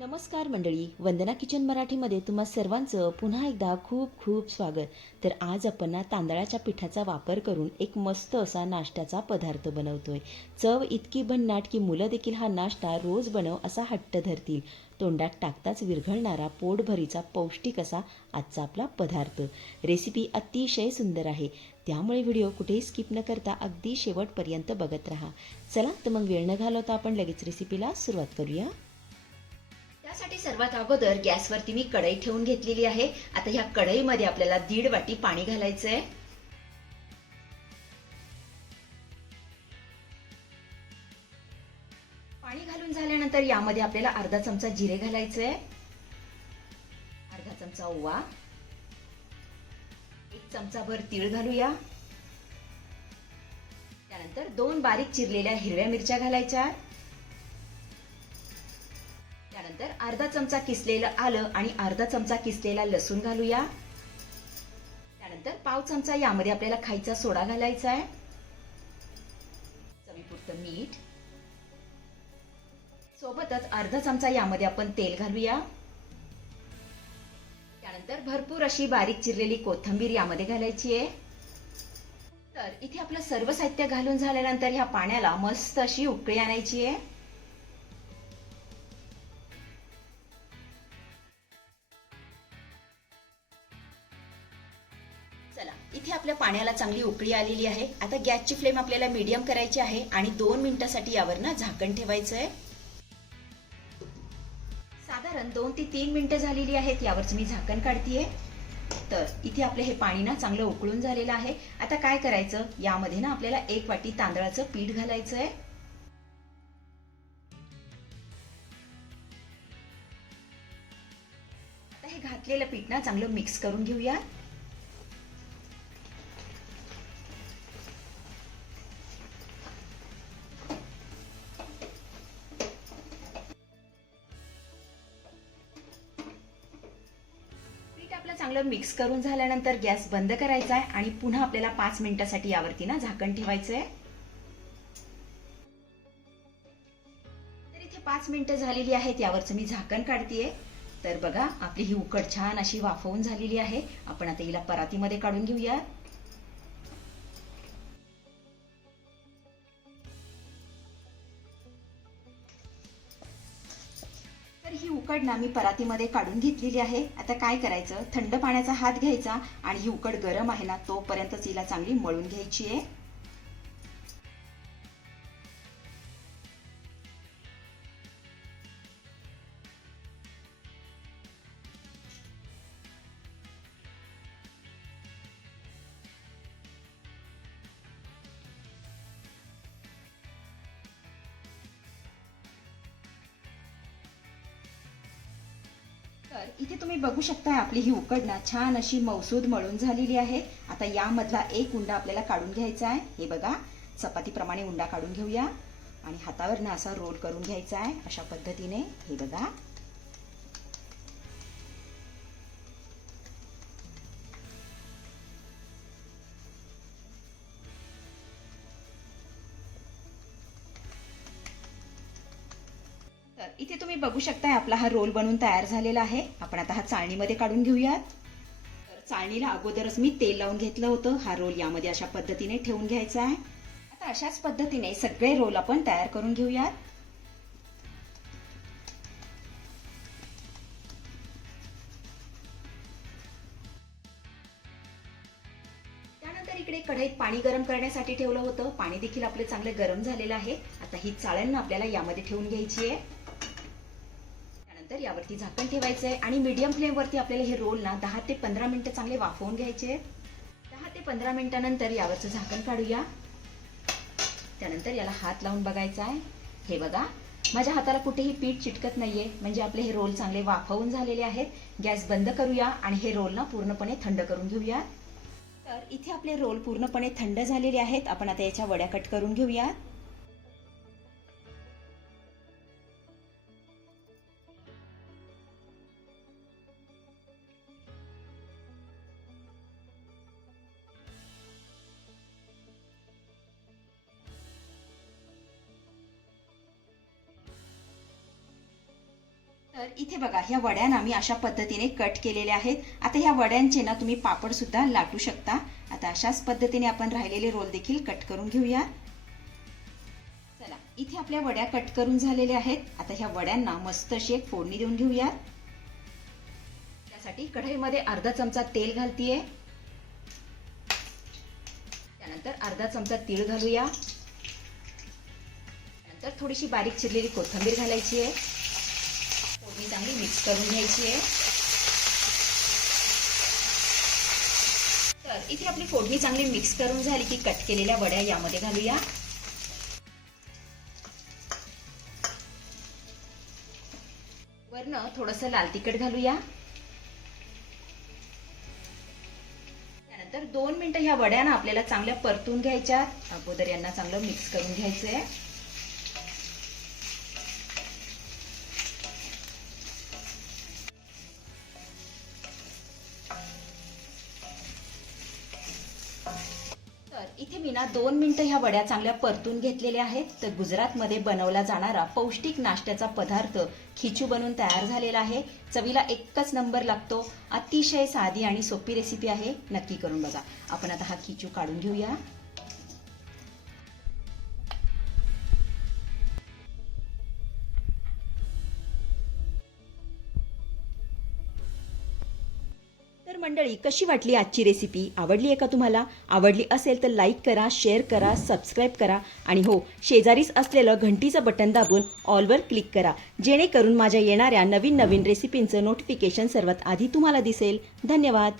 नमस्कार मंडळी, वंदना किचन मराठीमध्ये तुम्हा सर्वांचं पुन्हा एकदा खूप खूप स्वागत. तर आज आपण ना तांदळाच्या पिठाचा वापर करून एक मस्त असा नाश्त्याचा पदार्थ बनवतोय. चव इतकी भन्नाट की मुलं देखील हा नाश्ता रोज बनव असा हट्ट धरतील. तोंडात टाकताच विरघळणारा पोटभरीचा पौष्टिक असा आजचा आपला पदार्थ. रेसिपी अतिशय सुंदर आहे, त्यामुळे व्हिडिओ कुठेही स्किप न करता अगदी शेवटपर्यंत बघत राहा. चला तर मग वेळ न घालवता आपण लगेच रेसिपीला सुरुवात करूया. त्यासाठी सर्वात अगोदर गॅसवरती मी कढई ठेवून घेतलेली आहे. आता ह्या कढईमध्ये आपल्याला 1.5 वाटी पाणी घालायचं आहे. पाणी घालून झाल्यानंतर यामध्ये आपल्याला अर्धा चमचा जिरे घालायचे आहे, अर्धा चमचा ओवा, 1 चमचा भर तीळ घालूया. त्यानंतर 2 बारीक चिरलेल्या हिरव्या मिरच्या घालायच्या. त्यानंतर अर्धा चमचा किसलेलं आलं आणि अर्धा चमचा किसलेला लसूण घालूया. त्यानंतर पाव चमचा यामध्ये आपल्याला खायचा सोडा घालायचा आहे, चवीपुरतं मीठ, सोबतच अर्धा चमचा यामध्ये आपण तेल घालूया. त्यानंतर भरपूर अशी बारीक चिरलेली कोथिंबीर यामध्ये घालायची आहे. तर इथे आपलं सर्व साहित्य घालून झाल्यानंतर ह्या पाण्याला मस्त अशी उकळी आणायची आहे. चला, इथे आपल्या पाण्याला चांगली उकळी आलेली आहे. आता गॅसची फ्लेम आपल्याला मीडियम करायची आहे आणि 2 मिनिटांसाठी यावर ना झाकण ठेवायचं आहे. साधारण 2 ते 3 मिनिटं झालेली आहेत. यावरच मी झाकण काढतीये. तर इथे आपले हे पाणी ना चांगलं उकळून झालेलं आहे. आता काय करायचं, यामध्ये ना आपल्याला 1 वाटी तांदळाचं पीठ घालायचं आहे. आता हे घातलेलं पीठ ना चांगलं मिक्स करून घेऊया. आपलं चांगलं मिक्स करून झाल्यानंतर गॅस बंद करायचा आहे आणि पुन्हा आपल्याला 5 मिनिटांसाठी यावरती ना झाकण ठेवायचं आहे. तर इथे 5 मिनिटं झालेली आहेत. यावरचं मी झाकण काढतीये. तर बघा, आपली ही उकड छान अशी वाफवून झालेली आहे. आपण आता हिला परातीमध्ये काढून घेऊया. तर ही उकड ना मी परातीमध्ये काढून घेतलेली आहे. आता काय करायचं, थंड पाण्याचा हात घ्यायचा आणि ही उकड गरम आहे ना तोपर्यंत हिला चांगली मळून घ्यायची आहे. तर इथे तुम्ही बघू शकता आपली ही उकड ना छान अशी मौसूद मळून झालेली आहे. आता यामधला एक उंडा आपल्याला काढून घ्यायचा आहे. हे बघा, चपातीप्रमाणे उंडा काढून घेऊया आणि हातावर ना असा रोल करून घ्यायचा आहे अशा पद्धतीने. हे बघा, तर इथे तुम्ही बघू शकताय आपला हा रोल बनून तयार झालेला आहे. आपण आता हा चाळणीमध्ये काढून घेऊयात. तर चाळणीला अगोदरच मी तेल लावून घेतलं होतं. हा रोल यामध्ये अशा पद्धतीने ठेवून घ्यायचा आहे. आता अशाच पद्धतीने सगळे रोल आपण तयार करून घेऊयात. त्यानंतर इकडे कढईत पाणी गरम करण्यासाठी ठेवलं होतं. पाणी देखील आपले चांगले गरम झालेलं आहे. आता ही चाळण आपल्याला यामध्ये ठेवून घ्यायची आहे. त्यानंतर यावरती झाकण ठेवायचं आहे आणि मीडियम फ्लेमवरती आपल्याला हे रोल ना 10 ते 15 मिनिटं चांगले वाफवून घ्यायचे. 10 ते 15 मिनिटांनंतर यावरचं झाकण काढूया. त्यानंतर याला हात लावून बघायचा आहे. हे बघा, माझ्या हाताला कुठेही पीठ चिटकत नाहीये, म्हणजे आपले हे रोल चांगले वाफवून झालेले आहेत. गॅस बंद करूया आणि हे रोल ना पूर्णपणे थंड करून घेऊया. तर इथे आपले रोल पूर्णपणे थंड झालेले आहेत. आपण आता याच्या वड्या कट करून घेऊया. तर इथे बघा ह्या वड्या ना मी अशा पद्धतीने कट केलेल्या आहेत. आता ह्या वड्यांचे ना तुम्ही पापड सुद्धा लाटू शकता. आता अशाच पद्धतीने आपण राहिलेले रोल देखील कट करून घेऊया. चला इथे आपल्या वड्या कट करून झालेल्या आहेत. आता ह्या वड्यांना मस्त अशी एक फोडणी देऊन घेऊया. त्यासाठी कढईमध्ये अर्धा चमचा तेल घालतीये. त्यानंतर अर्धा चमचा तीळ घालूया. नंतर थोडीशी बारीक चिरलेली कोथिंबीर घालायची आहे. फोडणी चांगली मिक्स करून घ्यायची आहे. तर इथे आपली फोडणी चांगली मिक्स करून झाली की कट केलेल्या वड्या यामध्ये घालूया. वरनं थोडंसं लाल तिखट घालूया. त्यानंतर 2 मिनिटं ह्या वड्यांना आपल्याला चांगल्या परतून घ्यायच्या. अगोदर यांना चांगलं मिक्स करून घ्यायचंय. तर इथे मी ना 2 मिनिटं ह्या वड्या चांगल्या परतून घेतलेल्या आहेत. तर गुजरातमध्ये बनवला जाणारा पौष्टिक नाश्त्याचा पदार्थ खिचू बनून तयार झालेला आहे. चवीला एकच नंबर लागतो. अतिशय साधी आणि सोपी रेसिपी आहे. नक्की करून बघा. आपण आता हा खिचू काढून घेऊया. तर मंडळी कशी वाटली आजची रेसिपी? आवडली आहे का तुम्हाला? आवडली असेल तर लाईक करा, शेअर करा, सबस्क्राईब करा आणि हो शेजारीच असलेलं घंटीचं बटन दाबून ऑलवर क्लिक करा, जेणेकरून माझ्या येणाऱ्या नवीन रेसिपींचं नोटिफिकेशन सर्वात आधी तुम्हाला दिसेल. धन्यवाद.